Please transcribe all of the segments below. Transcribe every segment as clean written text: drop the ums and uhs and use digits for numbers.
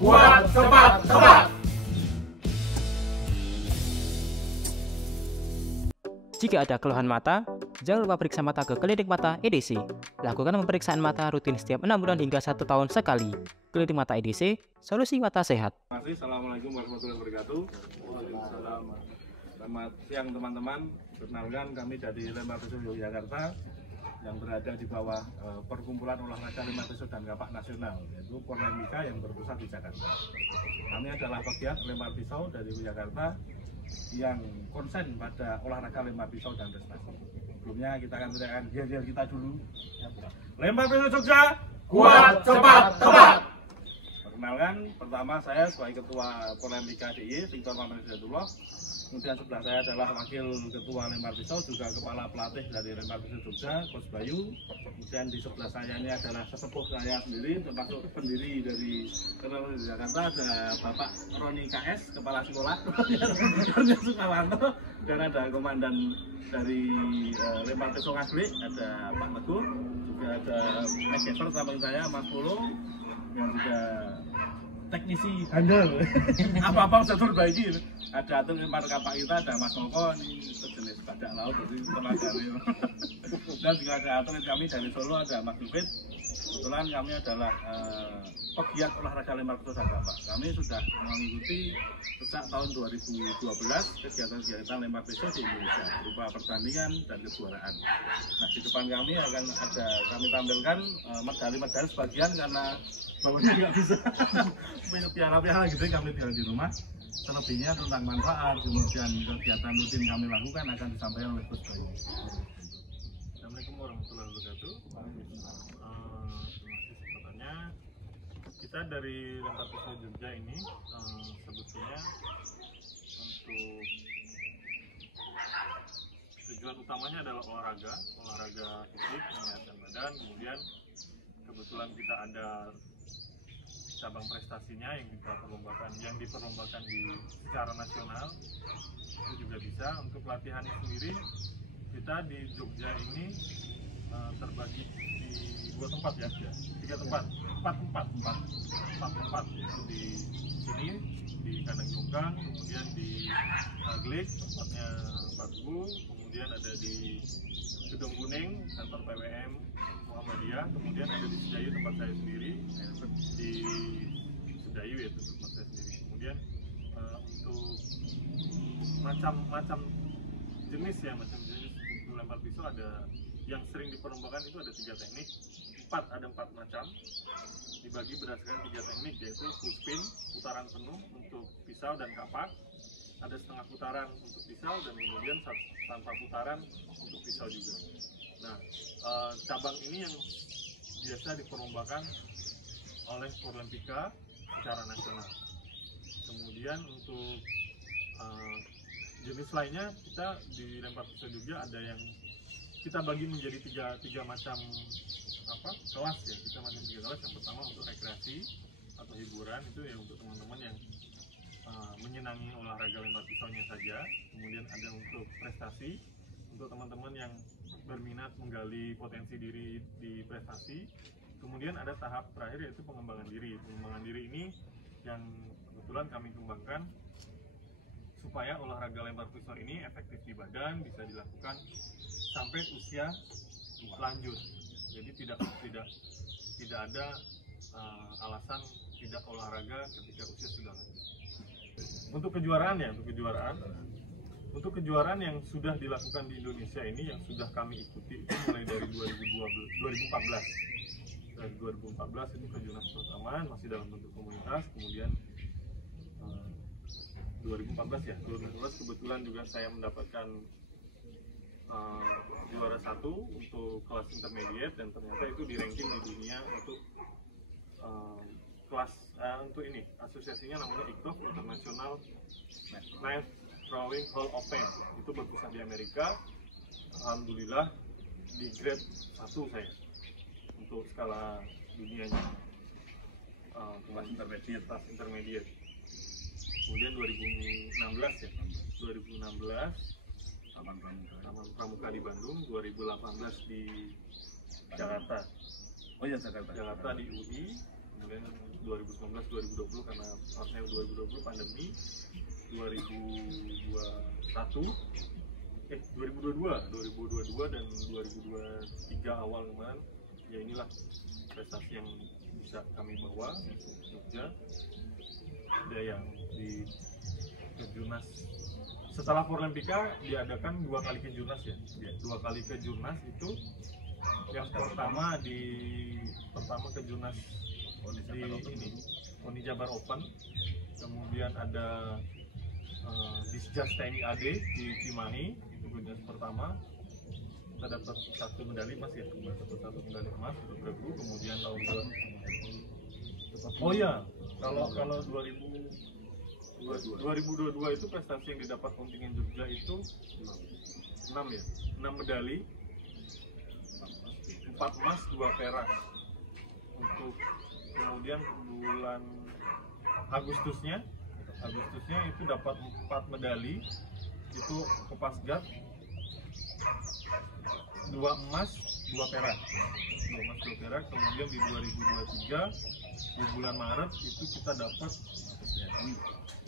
kuat, cepat, tepat. Jika ada keluhan mata, jangan lupa periksa mata ke Klinik Mata EDC. Lakukan pemeriksaan mata rutin setiap 6 bulan hingga 1 tahun sekali. Klinik Mata EDC, solusi mata sehat. Assalamualaikum warahmatullahi wabarakatuh. Waalaikumsalam. Selamat siang teman-teman. Perkenalkan kami dari Lembah Pisau Yogyakarta yang berada di bawah Perkumpulan Olahraga Lembah Pisau dan Kapak Nasional, yaitu Porlemika yang berpusat di Jakarta. Kami adalah pegiat lempar pisau dari Yogyakarta yang konsen pada olahraga lempar pisau dan prestasi. Sebelumnya kita akan teriakan yel-yel kita dulu. Lempar pisau Jogja, Kuat, cepat, tepat. Perkenalkan, pertama saya sebagai Ketua Porlemika DIY, Victor Maman Hidayatullah. Kemudian sebelah saya adalah Wakil Ketua Lempar Pisau, juga Kepala Pelatih dari Lempar Pisau Jogja, Coach Bayu. Kemudian di sebelah saya ini adalah sesepuh saya sendiri, termasuk pendiri dari Lempar Pisau Jakarta, ada Bapak Roni KS, Kepala Sekolah, Roni Sukawanto, dan ada Komandan dari Lempar Pisau Ngaglik, ada Pak Teguh, juga ada Manager samping saya, Mas Polo, yang juga teknisi handal. Apa-apa sudah terbaiki. Ada atlet lempar kapak kita, ada Mas Moko, ini sejenis bajak laut, jadi tenaga. Dan juga ada atlet kami dari Solo, ada Mas Dupit. Kebetulan kami adalah pegiat olahraga lempar pisau dan kapak. Kami sudah mengikuti sejak tahun 2012 kegiatan-kegiatan lempar pisau di Indonesia berupa pertandingan dan kejuaraan. Nah, di depan kami akan ada kami tampilkan medali-medali sebagian karena bawahnya nggak bisa piala-piala gitu, kami tinggal di rumah. Selebihnya tentang manfaat, kemudian kegiatan rutin kami lakukan akan disampaikan oleh Coach Bayu. Assalamualaikum warahmatullahi wabarakatuh. Terima kasih kesempatannya. Kita dari Lempar Pisau Jogja ini sebetulnya untuk tujuan utamanya adalah olahraga fisik, menyehatkan badan. Kemudian kebetulan kita ada cabang prestasinya yang diperlombakan secara nasional, itu juga bisa. Untuk latihannya sendiri kita di Jogja ini terbagi di 2 tempat ya, 3 tempat, 4 tempat, yaitu di sini di Kandang Jongkang, kemudian di Ngaglik tempatnya Pak Teguh, kemudian ada di Gedung Kuning kantor PWM Muhammadiyah, kemudian ada di Sedayu tempat saya sendiri, di Sedayu yaitu tempat saya sendiri. Kemudian untuk macam jenis untuk lempar pisau ada yang sering diperlombakan itu ada 3 teknik, ada 4 macam, dibagi berdasarkan 3 teknik, yaitu full spin, putaran penuh untuk pisau dan kapak, ada setengah putaran untuk pisau, dan kemudian tanpa putaran untuk pisau juga. Nah, cabang ini yang biasa diperlombakan oleh Porlemika secara nasional. Kemudian untuk jenis lainnya, kita di lempar pisau juga ada yang kita bagi menjadi tiga macam kelas ya. Kita bagi 3 kelas. Yang pertama untuk rekreasi atau hiburan, itu ya untuk teman-teman yang menyenangi olahraga lempar pisaunya saja. Kemudian ada untuk prestasi, untuk teman-teman yang berminat menggali potensi diri di prestasi. Kemudian ada tahap terakhir, yaitu pengembangan diri. Pengembangan diri ini yang kebetulan kami kembangkan supaya olahraga lempar pisau ini efektif di badan, bisa dilakukan sampai usia lanjut. Jadi tidak ada alasan tidak olahraga ketika usia sudah lanjut. Untuk kejuaraan yang sudah dilakukan di Indonesia ini, yang sudah kami ikuti itu mulai dari 2014. Dari 2014 itu Kejurnas Pertama masih dalam bentuk komunitas, kemudian 2014 kebetulan juga saya mendapatkan juara 1 untuk kelas intermediate, dan ternyata itu di ranking di dunia untuk kelas untuk ini, asosiasinya namanya ICTOF, International Knife Throwing Hall of Fame. Itu berpusat di Amerika. Alhamdulillah di grade 1 saya untuk skala dunianya, kelas intermediate. Kemudian 2016 Taman Pramuka di Bandung, 2018 di Jakarta. Oh ya, Jakarta di UI, kemudian 2019-2020 karena harusnya 2020 pandemi, 2022 dan 2023 awal kemarin, ya inilah prestasi yang bisa kami bawa di Jogja. Ada yang di Kejurnas, setelah Forlempika diadakan 2 kali Kejurnas ya, 2 kali Kejurnas itu. Yang pertama Kejurnas di ini Oni Jabar Open, kemudian ada Disjas TNI AD di Cimahi, itu Kejurnas pertama. Kita dapat 1 medali emas ya, satu medali emas untuk bergu. Kemudian tahun kalau 2022 itu prestasi yang didapat kontingen Jogja itu 6 medali, 4 emas, 2 perak. Untuk kemudian bulan Agustusnya itu dapat 4 medali, itu Kopasgat 2 emas, 2 perak. Kemudian di 2023 di bulan Maret itu kita dapat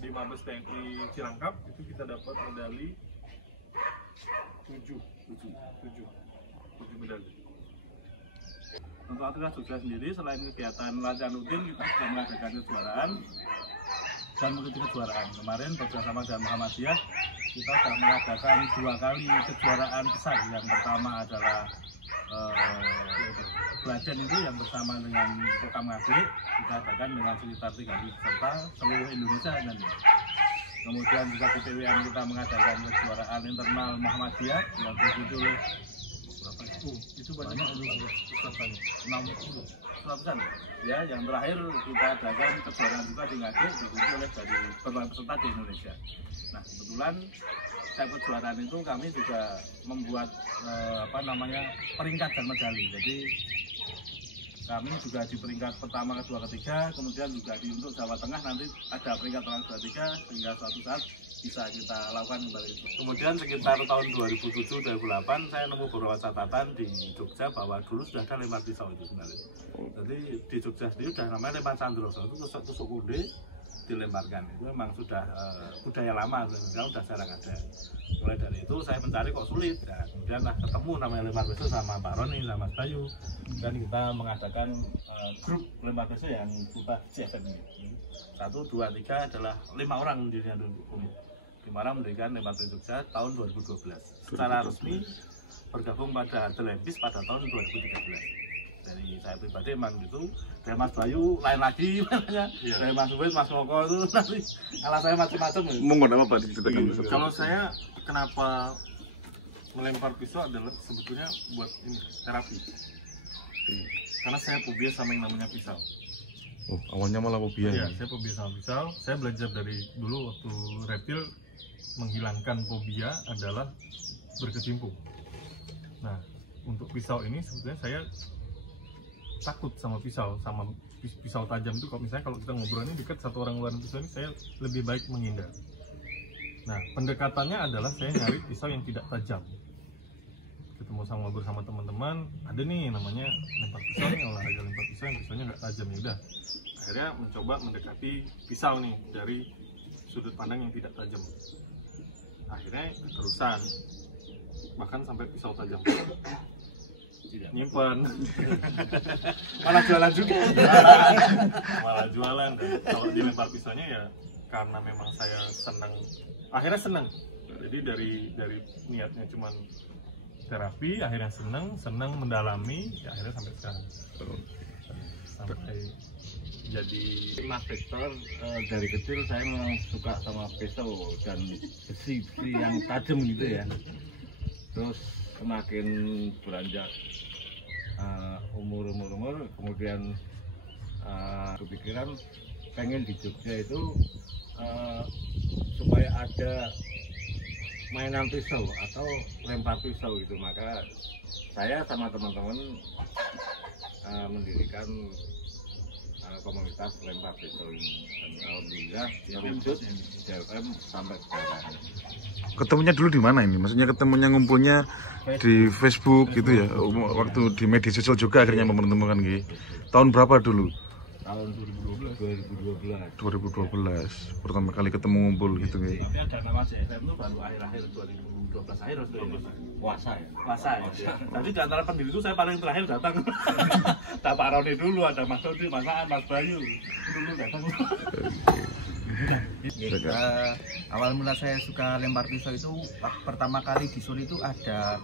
di Mabes TNI Cilangkap, itu kita dapat medali 7 medali. Untuk atlet Jogja sendiri, selain kegiatan latihan rutin, kita sudah mengadakan kejuaraan dan mengikuti kejuaraan. Kemarin bersama dengan Muhammadiyah, kita sudah mengadakan 2 kali kejuaraan besar. Yang pertama adalah Blajen itu yang bersama dengan Program Ngabik, kita adakan dengan sekitar 3.000 peserta seluruh Indonesia nanti. Kemudian juga di TWM kita mengadakan kejuaraan internal Muhammadiyah yang diikuti oleh itu banyak itu 60 ya. Yang terakhir kita adakan kejuaraan juga di Ngabik diikuti oleh dari berbagai peserta di Indonesia. Nah, kebetulan setiap kejuaraan itu kami juga membuat peringkat dan medali. Jadi kami juga di peringkat pertama, kedua, ketiga, kemudian juga untuk Jawa Tengah nanti ada peringkat pertama, kedua, ketiga, sehingga suatu saat bisa kita lakukan kembali itu. Kemudian sekitar tahun 2007-2008 saya nemu beberapa catatan di Jogja bahwa dulu sudah ada lempar pisau itu sebenarnya. Jadi di Jogja sendiri sudah namanya lempar Sandroso, itu tusuk kude dilemparkan. Itu memang sudah budaya lama, sudah jarang ada. Mulai dari itu saya mencari kok sulit. Nah, kemudian ketemu namanya lempar pisau sama Pak Roni, sama Mas Bayu, dan kita mengadakan grup lempar pisau yang kita CFM ini. 1, 2, 3 adalah 5 orang mendirikan dulu. 5 orang mendirikan lempar pisau Jogja tahun 2012. Secara resmi bergabung pada Delempis pada tahun 2013. Dari saya pribadi emang gitu, dari Mas Bayu lain lagi namanya, dari Mas Ubed, Mas Moko itu nanti alasannya macam-macam. Monggo apa Pak diceritakan? Kalau saya kenapa melempar pisau adalah sebetulnya buat ini terapi. Karena saya fobia sama yang namanya pisau. Oh, awalnya malah fobia. Iya, saya fobia sama pisau. Saya belajar dari dulu waktu reptil, menghilangkan fobia adalah berkecimpung. Nah, untuk pisau ini sebetulnya saya takut sama pisau tajam itu. Kalau misalnya kita ngobrol ini dekat satu orang luar pisau ini, saya lebih baik menghindar. Nah, pendekatannya adalah saya nyari pisau yang tidak tajam. Ketemu sama ngobrol sama teman-teman, ada nih namanya lempar pisau nih, olahraga lempar pisau yang pisaunya nggak tajam. Ya udah, akhirnya mencoba mendekati pisau nih dari sudut pandang yang tidak tajam. Akhirnya keterusan, bahkan sampai pisau tajam nyimpen. Malah jualan juga. Malah jualan. Dan kalau dilempar pisaunya ya karena memang saya senang, akhirnya senang. Jadi dari niatnya cuman terapi, akhirnya senang mendalami, ya akhirnya sampai sekarang. Sampai jadi Mas Victor, dari kecil saya memang suka sama pisau dan besi yang tajam gitu ya. Terus semakin beranjak umur, kemudian kepikiran pengen di Jogja itu supaya ada mainan pisau atau lempar pisau gitu. Maka saya sama teman-teman mendirikan komunitas lempar pisau ini, dan alhamdulillah terwujud CFM sampai sekarang. Ketemunya dulu di mana ini? Maksudnya ketemunya ngumpulnya di Facebook gitu ya? Waktu di media sosial juga akhirnya menemukan gitu. Tahun berapa dulu? tahun 2012. 2012 pertama kali ketemu ngumpul gitu Tapi kayak. ada nama JFM itu baru akhir-akhir 2012 akhir atau puasa ya. Puasa ya. Jadi di antara pendiri itu saya paling terakhir datang. Tak Pak Roni dulu, ada Mas Dodi, Mas Aan, Mas Bayu dulu datang. Awal mula saya suka lempar pisau itu pertama kali di Solo itu ada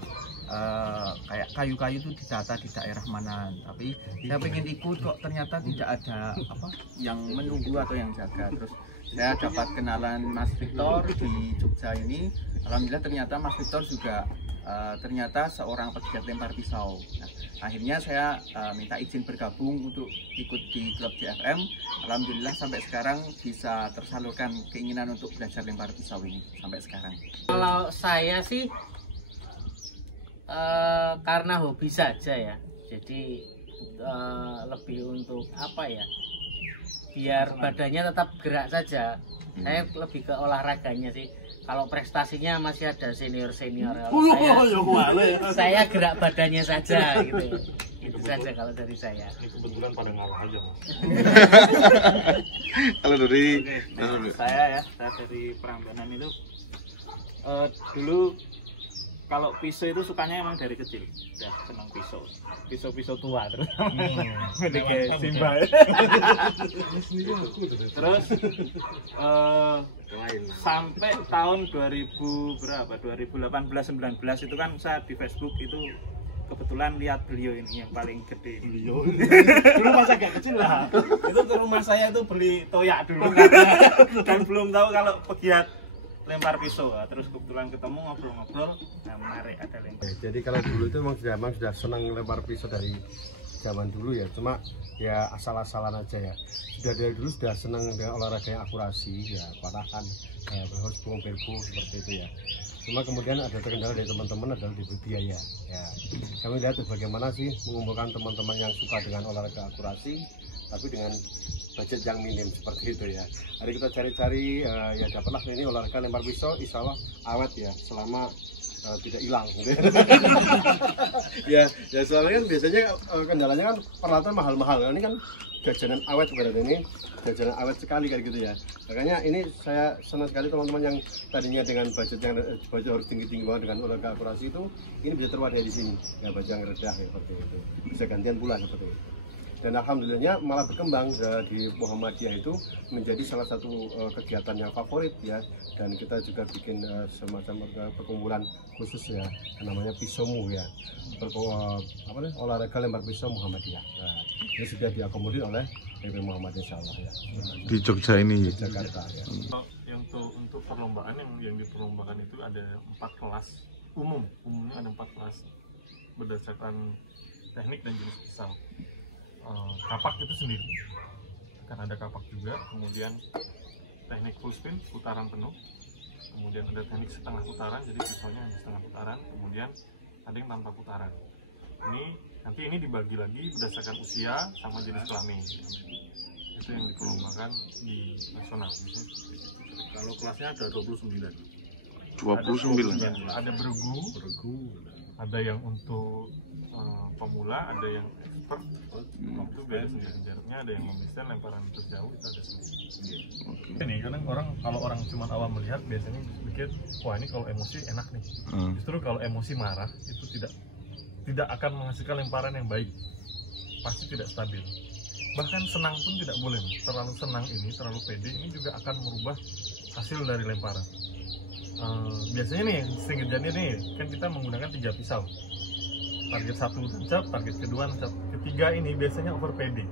kayak kayu-kayu itu ditata di daerah mana, tapi saya pengen ikut kok ternyata tidak ada apa yang menunggu atau yang jaga. Terus saya dapat kenalan Mas Victor di Jogja ini. Alhamdulillah ternyata Mas Victor juga ternyata seorang pegiat lempar pisau. Nah, akhirnya saya minta izin bergabung untuk ikut di klub JFM. Alhamdulillah sampai sekarang bisa tersalurkan keinginan untuk belajar lempar pisau ini sampai sekarang. Kalau saya sih karena hobi saja ya, jadi lebih untuk apa ya, biar badannya tetap gerak saja. Saya lebih ke olahraganya sih. Kalau prestasinya masih ada senior. Saya gerak badannya saja gitu. Itu saja kalau dari saya. Ini kebetulan pada ngalah aja, Mas. Kalau dari Saya dari Prambanan itu dulu kalau pisau itu sukanya emang dari kecil, udah senang pisau tua terus kayak Simba. Terus sampai tahun 2018-19 itu kan saya di Facebook itu kebetulan lihat beliau ini yang paling gede. Beliau dulu masa agak kecil lah. Itu ke rumah saya itu beli toyak dulu dan belum tahu kalau pegiat lempar pisau. Terus kebetulan ketemu ngobrol-ngobrol, nah menarik ada lempar. Jadi kalau dulu itu memang sudah senang lempar pisau dari zaman dulu ya, cuma ya asal-asalan aja ya. Sudah dari dulu sudah senang dengan olahraga yang akurasi ya, panahan, harus bergu seperti itu ya. Cuma kemudian ada terkendala dari teman-teman adalah di biaya ya. Kami lihat bagaimana sih mengumpulkan teman-teman yang suka dengan olahraga akurasi tapi dengan budget yang minim seperti itu ya. Hari kita cari-cari ya dapatlah ini olahraga lempar pisau, insya Allah awet ya selama tidak hilang gitu. ya soalnya kan biasanya kendalanya kan peralatan mahal-mahal, ini kan jajanan awet sebenarnya, ini jajanan awet sekali kayak gitu ya. Makanya ini saya senang sekali teman-teman yang tadinya dengan budget yang harus tinggi-tinggi banget dengan olahraga akurasi itu, ini bisa terwadai di sini ya, budget yang rendah ya, seperti itu, bisa gantian pula seperti itu. Dan alhamdulillahnya malah berkembang di Muhammadiyah itu menjadi salah satu kegiatan yang favorit ya, dan kita juga bikin semacam perkumpulan khusus ya, namanya Pisaumu ya, olahraga lempar pisau Muhammadiyah. Nah, ini sudah diakomodir oleh PP Muhammadiyah insyaallah ya. di Jogja ini. Di Jakarta ya. Untuk perlombaan yang diperlombakan itu ada 4 kelas umumnya ada 4 kelas berdasarkan teknik dan jenis pisau. Kapak itu sendiri kan ada kapak juga, kemudian teknik full spin putaran penuh, kemudian ada teknik setengah putaran, jadi pisaunya hanya setengah putaran, kemudian ada yang tanpa putaran. Nanti ini dibagi lagi berdasarkan usia sama jenis kelamin. Itu yang diperlombakan di nasional. Kalau kelasnya ada 29. Ada bergu, ada yang untuk pemula, ada yang expert, itu beda sendiri jaraknya, ada yang memisah lemparan terjauh itu ada sendiri. Ini kadang kalau orang cuma awam melihat biasanya pikir wah ini kalau emosi enak nih. Justru kalau emosi marah itu tidak akan menghasilkan lemparan yang baik, pasti tidak stabil. Bahkan senang pun tidak boleh. Terlalu senang ini, terlalu pede ini juga akan merubah hasil dari lemparan. Biasanya nih sering kejadian nih kan kita menggunakan 3 pisau, target 1 tancap, target kedua tancap, ketiga ini biasanya over PD,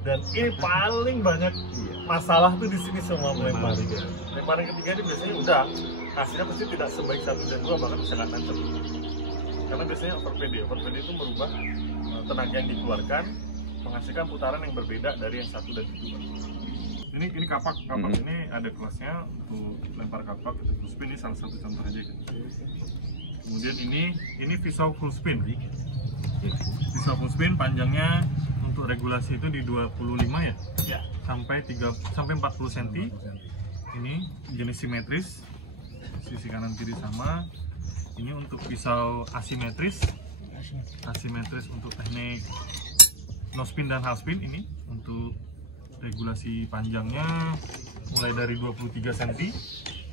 dan ini paling banyak masalah tuh di sini semua melempar. Lemparan ketiga ini biasanya udah hasilnya pasti tidak sebaik 1 dan 2, bahkan bisa nggak tancap karena biasanya over PD itu merubah tenaga yang dikeluarkan, menghasilkan putaran yang berbeda dari yang 1 dan 2. Ini kapak ini ada kelasnya untuk lempar kapak, itu full spin, ini salah satu contoh aja gitu. Kemudian ini pisau full spin. Pisau full spin panjangnya untuk regulasi itu di 25 ya, sampai 40 cm. Ini jenis simetris, sisi kanan kiri sama. Ini untuk pisau asimetris untuk teknik no spin dan half spin. Ini untuk regulasi panjangnya mulai dari 23 cm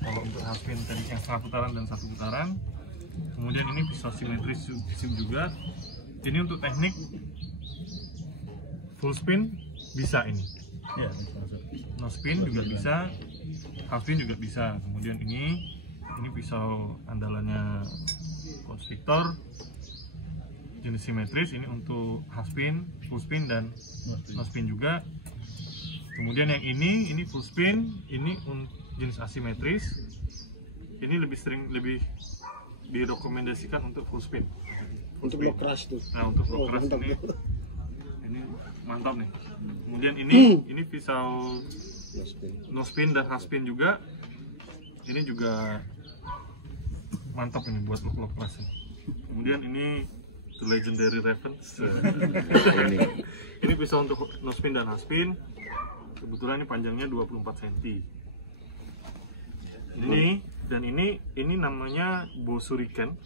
kalau untuk half-spin tekniknya setengah putaran dan 1 putaran. Kemudian ini pisau simetris juga. Ini untuk teknik full spin bisa ini ya, no spin juga bisa, half spin juga bisa. Kemudian ini pisau andalannya Coach Victor, jenis simetris. Ini untuk half spin, full spin, dan no spin juga. Kemudian yang ini full spin, ini jenis asimetris. Ini lebih direkomendasikan untuk full spin. Untuk low crash tuh. Nah, untuk low crash ini mantap nih. Kemudian ini pisau no spin dan half spin juga. Ini juga mantap ini buat low crash. Kemudian ini the legendary Raven. Ini pisau untuk no spin dan half spin. Kebetulan ini panjangnya 24 cm. Ini namanya Bow Shuriken.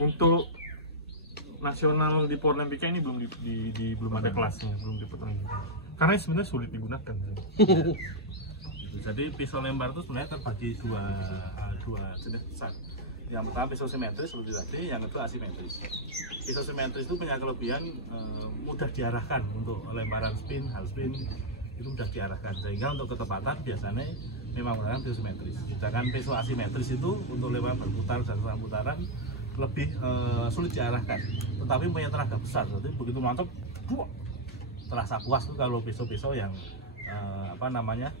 Untuk nasional di Powerlempika ini belum ada kelasnya, belum dipertandingkan. Karena sebenarnya sulit digunakan. Jadi pisau lempar itu sebenarnya terbagi dua jenis besar. Yang pertama pisau simetris seperti tadi, yang kedua asimetris. Pisau simetris itu punya kelebihan mudah diarahkan untuk lemparan spin, half spin itu mudah diarahkan, sehingga untuk ketepatan biasanya memang menggunakan pisau simetris. Sedangkan pisau asimetris itu untuk lemparan berputar dan setengah putaran lebih sulit diarahkan, tetapi punya tenaga besar. Jadi begitu mantap, terasa puas tuh kalau pisau-pisau yang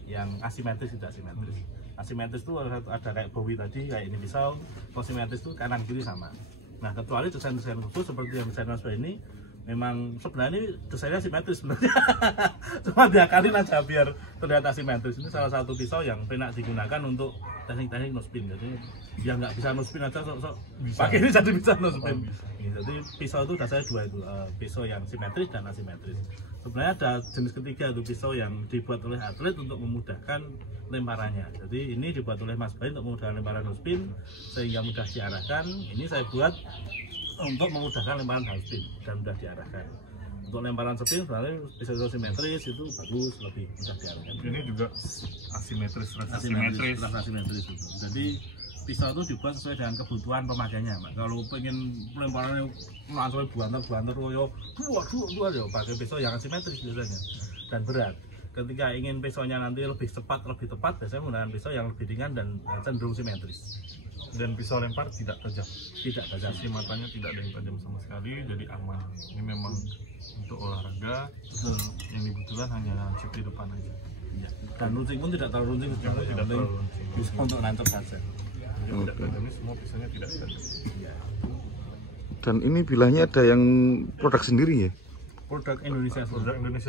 yang asimetris tidak simetris. Asimetris itu ada kayak Bowie tadi, kayak ini pisau. Kalau simetris itu kanan kiri sama. Nah, kecuali desain-desain khusus seperti yang desain Mas Bay ini, memang sebenarnya ini desainnya simetris sebenarnya. Cuma diakalin aja biar terlihat asimetris. Ini salah satu pisau yang enak digunakan untuk teknik-teknik no spin. Jadi yang nggak bisa no spin aja sok pakai ini jadi bisa no spin. Jadi pisau itu dasarnya dua itu, pisau yang simetris dan asimetris. Sebenarnya ada jenis ketiga itu pisau yang dibuat oleh atlet untuk memudahkan lemparannya. Jadi ini dibuat oleh Mas Bay untuk memudahkan lemparan no spin sehingga mudah diarahkan. Ini saya buat untuk memudahkan lemparan half spin dan mudah diarahkan. Untuk lemparan spin sebenarnya pisau simetris itu bagus, lebih mudah diarahkan. Ini juga asimetris. Itu. Jadi pisau itu dibuat sesuai dengan kebutuhan pemakainya, Pak. Kalau pengen lemparannya langsung buanter koyo dua ya pakai pisau yang asimetris biasanya dan berat. Ketika ingin pisaunya nanti lebih cepat, lebih tepat, biasanya menggunakan pisau yang lebih ringan dan cenderung simetris. Dan pisau lempar tidak tajam. Tidak tajam. Sisi matanya tidak ada yang tajam sama sekali, jadi aman. Ini memang untuk olahraga yang dibutuhkan hanya chip di depan aja. Ya. Dan runcing pun tidak terlalu runcing, tidak terlalu runcing. Bisa untuk nancep saja. Jadi tidak tajam, ini semua pisaunya tidak tajam. Ya. Dan ini bilahnya ada yang produk sendiri ya? Produk Indonesia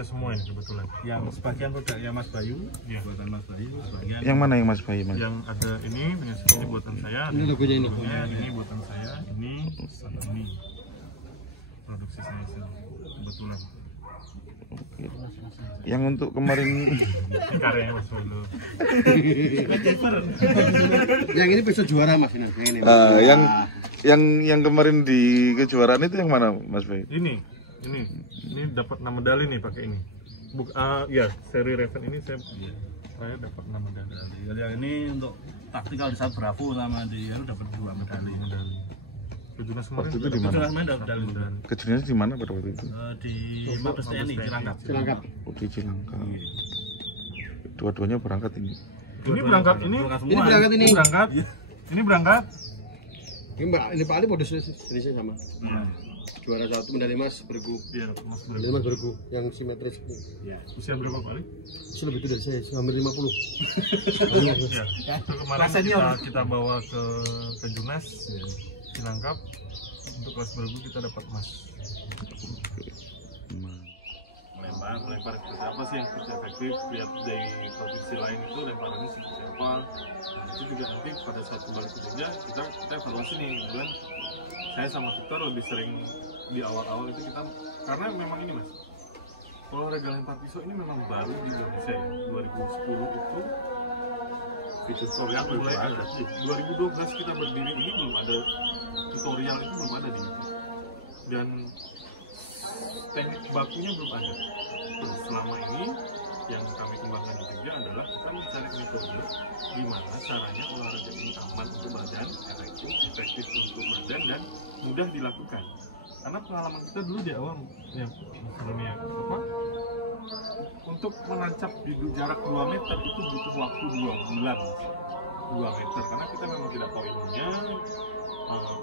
semua ini kebetulan. Yang sebagian produknya Mas Bayu, ya. Buatan Mas Bayu, sebagian. Yang mana yang Mas Bayu, Mas? Yang ada ini buatan saya. Ini logonya ini. Ini buatan saya. Ini produksi saya kebetulan. Oke. Yang untuk kemarin Ini karyanya Mas Bayu. Yang ini bisa juara Mas ini. yang kemarin di kejuaraan itu yang mana, Mas Bayu? Ini dapat 6 medali nih pakai ini. Ya, seri Raven ini saya dapat 6 medali. Jadi yang ini untuk taktikal di saat Bravo sama di dapat 2 medali. Kejuaraan kemarin Waktu itu di mana? Dapat medali. Kejuaraannya di mana pada waktu itu? Di Mabes TNI Cilangkap. Oh, di Cilangkap. Dua-duanya berangkat ini. Ini berangkat ini. Ini berangkat ini. Ini berangkat. Ini Pak Ali pada selisih sama. Juara 1 medali emas bergu. Iya, Mas Medali emas bergu yang simetris. Ya. Usia berapa kali? Itu lebih dari saya, hampir 50. Ya. Itu kemarin kita bawa ke Junas, Cilangkap. Untuk kelas bergu kita dapat emas. Melempar seperti apa sih yang efektif? Lihat dari provinsi lain itu lemparannya seperti apa. Itu juga nanti pada saat kembali ke Jogja kita evaluasi nih. Kemudian saya sama Victor lebih sering di awal-awal itu kita, karena memang ini Mas, olahraga lempar pisau ini memang baru di Indonesia ya. 2010 itu tutorial mulai ada. 2012 kita berdiri ini belum ada tutorial, itu belum ada di, dan teknik bakunya belum ada. Terus selama ini yang kami kembangkan di Jogja adalah kita mencari metode gimana caranya olahraga ini aman untuk badan, efektif untuk badan, dan mudah dilakukan. Karena pengalaman kita dulu di awal ya misalnya apa, untuk menancap di jarak 2 meter itu butuh waktu 2 bulan 2 meter, karena kita memang tidak tahu ilmunya.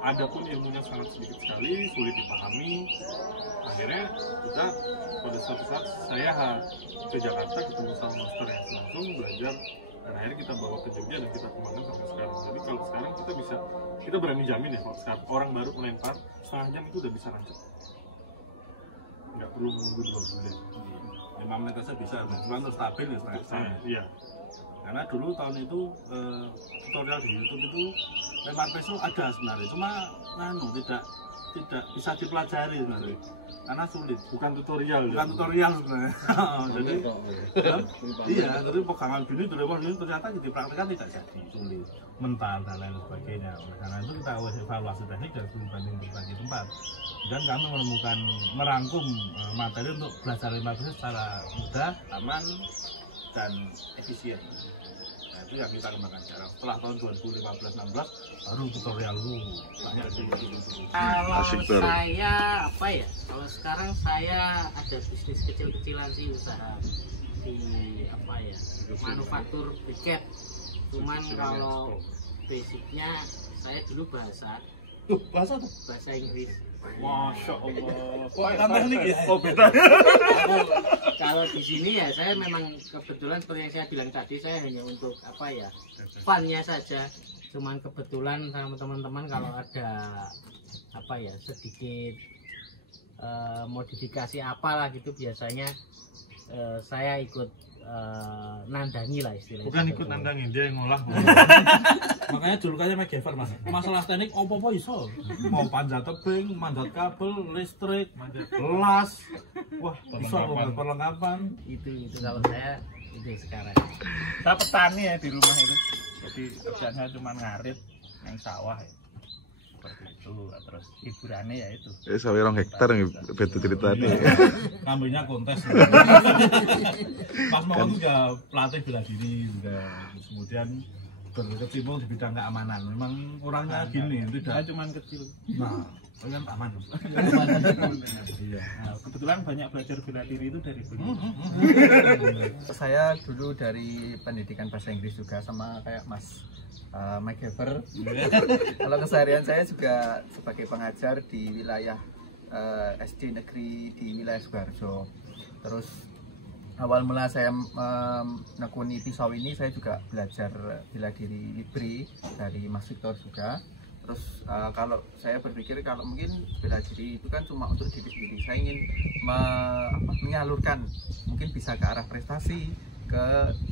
Adapun ilmunya sangat sedikit sekali, sulit dipahami. Akhirnya kita pada suatu saat saya ke Jakarta ketemu sama master yang langsung belajar, dan akhirnya kita bawa ke Jogja dan kita kembangkan sampai sekarang. Jadi kalau sekarang kita berani jamin ya, kalau sekarang orang baru melempar setengah jam itu udah bisa nancap, nggak perlu menunggu 2 bulan. 5 menit aja bisa, cuma untuk stabil ya setengah jam. Iya. Karena dulu tahun itu tutorial di YouTube itu lempar pisau ada sebenarnya, cuma tidak bisa dipelajari sebenarnya, karena sulit. Bukan tutorial Tutorial sebenarnya. Jadi iya, jadi pegangan gini ternyata dipraktikkan tidak jadi, sulit, mental dan lain sebagainya. Oleh karena itu kita evaluasi teknik dan banding berbagai tempat, dan kami menemukan merangkum materi untuk belajar lempar pisau secara mudah, aman, dan efisien. Nah, itu yang kita kembangkan sekarang. Setelah tahun 2015-16 baru tutorial banyak di YouTube. Kalau saya apa ya? Kalau sekarang saya ada bisnis kecil-kecilan sih, usaha di apa ya? Manufaktur briket. Cuman kalau basicnya saya dulu bahasa Inggris. Masya Allah. teknik ya. Oh, beda. Kalau di sini ya saya memang kebetulan seperti yang saya bilang tadi, saya hanya untuk apa ya, fun-nya saja. Cuman kebetulan sama teman-teman kalau ada apa ya sedikit modifikasi apalah gitu, biasanya saya ikut nandangi lah istilahnya. Bukan ikut nandangin, dia yang ngolah. Makanya julukannya MacGyver, Mas. Masalah teknik opo-opo iso. Mau panjat tebing, manjat kabel, listrik, las. Wah, bisa perlengkapan. Itu kalau saya itu sekarang. Kita petani ya di rumah itu, jadi kerjanya cuma ngarit yang sawah ya. Seperti itu, terus hiburannya ya itu. Sampai 2 hektar yang betul ceritanya. Ngambilnya kontes. Pas mau juga pelatih bela diri juga, kemudian berkecimpung di bidang keamanan. Memang orangnya gini, tidak Cuma kecil. Nah, kan aman. Iya. Nah, kebetulan banyak belajar bela diri itu dari beliau. Saya dulu dari pendidikan bahasa Inggris juga, sama kayak Mas MacGyver. Kalau keseharian saya juga sebagai pengajar di wilayah SD negeri di wilayah Sukoharjo. Terus awal mula saya menekuni pisau ini, saya juga belajar bela diri Libri dari Mas Victor juga. Terus kalau saya berpikir kalau mungkin bela diri itu kan cuma untuk diri, saya ingin menyalurkan, mungkin bisa ke arah prestasi, ke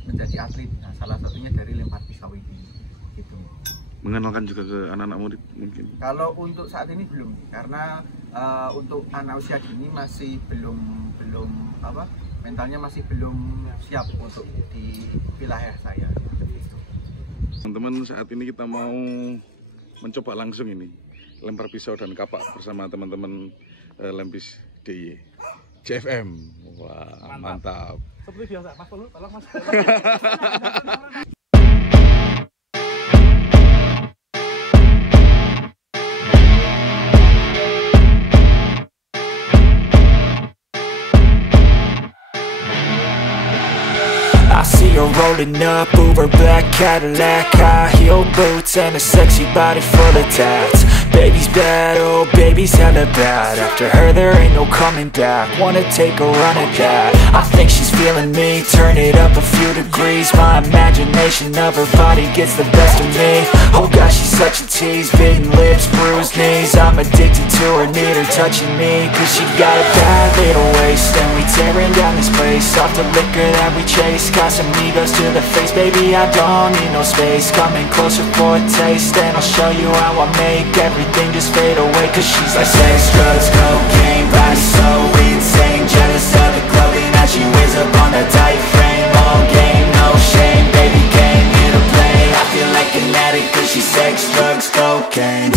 menjadi atlet. Nah, salah satunya dari lempar pisau ini. Gitu. Mengenalkan juga ke anak-anak murid mungkin. Kalau untuk saat ini belum, karena untuk anak usia dini masih belum mentalnya masih belum siap untuk di wilayah saya. Teman-teman, saat ini kita mau mencoba langsung ini lempar pisau dan kapak bersama teman-teman Lempis DIY JFM. Wah, mantap. Seperti biasa, Mas Polu, tolong Mas. I see her rolling up, Uber black Cadillac, high heel boots and a sexy body full of tats. Baby's bad, oh baby's hella bad. After her there ain't no coming back. Wanna take a run at that. I think she's feeling me, turn it up a few degrees. My imagination of her body gets the best of me. Oh gosh, she's such a tease, bitten lips, bruised knees. I'm addicted to her, need her touching me, cause she got a bad little waist. And we tearing down this place, off the liquor that we chase. Casamigos to the face, baby I don't need no space. Coming closer for a taste, and I'll show you how I make everything just fade away. Cause she's like sex, drugs, cocaine, body so insane. Jealous of the clothing that she wears up on that tight frame. All game, no shame, baby came here to play. I feel like an addict cause she's sex, drugs, cocaine.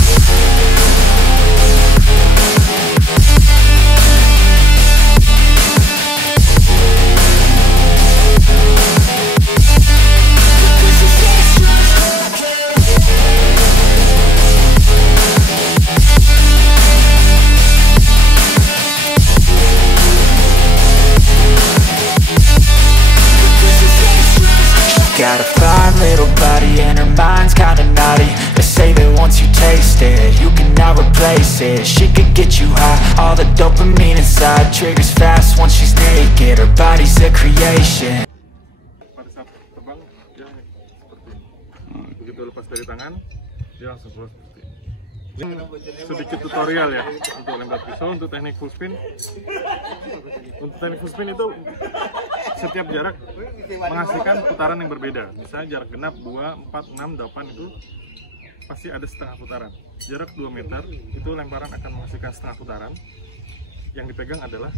got a fine little body and her mind's kinda naughty. They say that once you taste it, you cannot replace it. She could get you high, all the dopamine inside triggers fast once she's naked. Her body's a creation. Pada saat terbang dia seperti ini. Begitu lepas dari tangan, dia langsung keluar seperti ini. Sedikit tutorial ya untuk lempar pisau, untuk teknik full spin. Untuk teknik full spin itu setiap jarak menghasilkan putaran yang berbeda. Misalnya jarak genap 2, 4, 6, 8 itu pasti ada setengah putaran. Jarak 2 meter itu lemparan akan menghasilkan setengah putaran. Yang dipegang adalah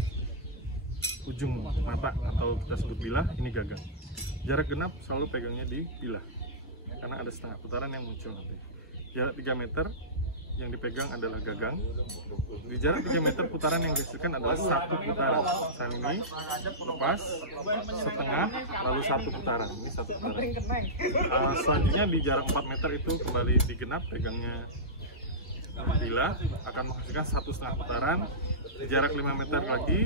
ujung mata atau kita sebut bilah, ini gagang. Jarak genap selalu pegangnya di bilah karena ada setengah putaran yang muncul nanti. Jarak 3 meter yang dipegang adalah gagang. Di jarak 3 meter putaran yang dihasilkan adalah 1 putaran. Saat ini lepas setengah lalu 1 putaran. Ini 1 putaran. Selanjutnya di jarak 4 meter itu kembali digenap, pegangnya bilah akan menghasilkan 1,5 putaran. Di jarak 5 meter lagi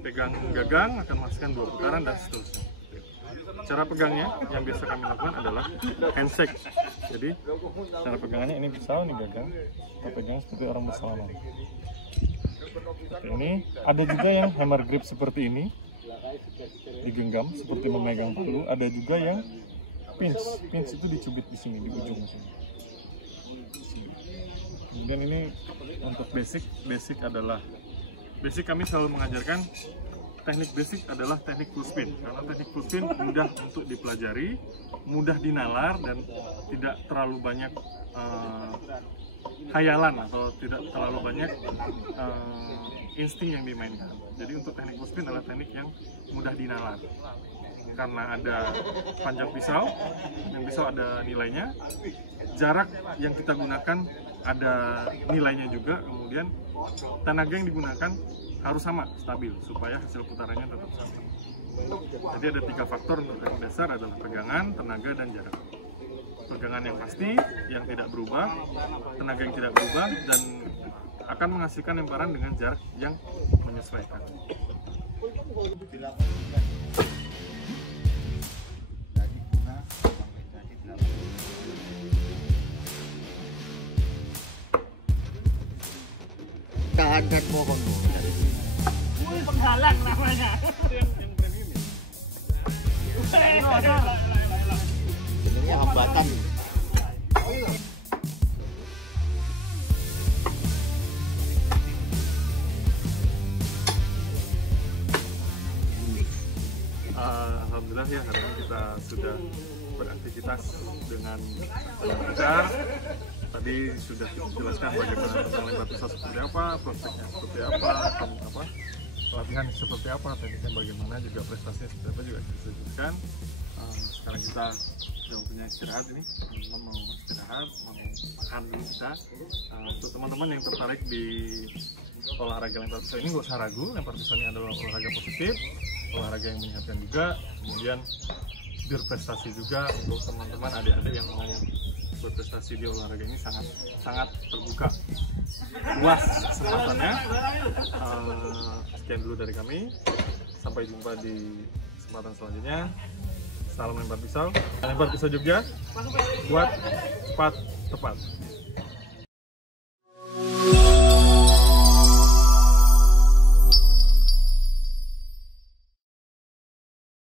pegang gagang akan menghasilkan 2 putaran dan seterusnya. Cara pegangnya yang biasa kami lakukan adalah handshake. Jadi cara pegangannya ini pisau, ini gagang, kita pegang seperti orang bersalaman. Seperti ini. Ada juga yang hammer grip seperti ini, digenggam seperti memegang palu. Ada juga yang pinch. Pinch itu dicubit di sini, di ujung sini. Kemudian ini untuk basic adalah basic kami selalu mengajarkan. Teknik basic adalah teknik full spin, karena teknik full spin mudah untuk dipelajari, mudah dinalar, dan tidak terlalu banyak khayalan atau tidak terlalu banyak insting yang dimainkan. Jadi untuk teknik full spin adalah teknik yang mudah dinalar, karena ada panjang pisau, yang pisau ada nilainya, jarak yang kita gunakan ada nilainya juga, kemudian tenaga yang digunakan harus sama, stabil, supaya hasil putarannya tetap sama. Jadi ada 3 faktor untuk teknik dasar adalah pegangan, tenaga, dan jarak. Pegangan yang pasti, yang tidak berubah, tenaga yang tidak berubah, dan akan menghasilkan lemparan dengan jarak yang menyesuaikan. Tahan pohon. Penghalang namanya. Sebenarnya hambatan. Alhamdulillah ya, hari ini kita sudah beraktivitas dengan lancar. Tadi sudah dijelaskan bagaimana tentang lempar pisau seperti apa, prospeknya seperti apa, latihan seperti apa, tekniknya bagaimana, juga prestasinya seperti apa juga disebutkan. Sekarang kita sudah punya istirahat ini, teman-teman mau istirahat, mau makan dulu kita. Untuk teman-teman yang tertarik di olahraga lempar pisau ini, gak usah ragu, lempar pisau ini adalah olahraga positif, olahraga yang menyehatkan juga, kemudian berprestasi juga. Untuk teman-teman adik-adik yang mau berprestasi di olahraga ini sangat terbuka, luas kesempatannya. Sekian dulu dari kami, sampai jumpa di kesempatan selanjutnya. Salam lempar pisau Jogja, buat cepat tepat.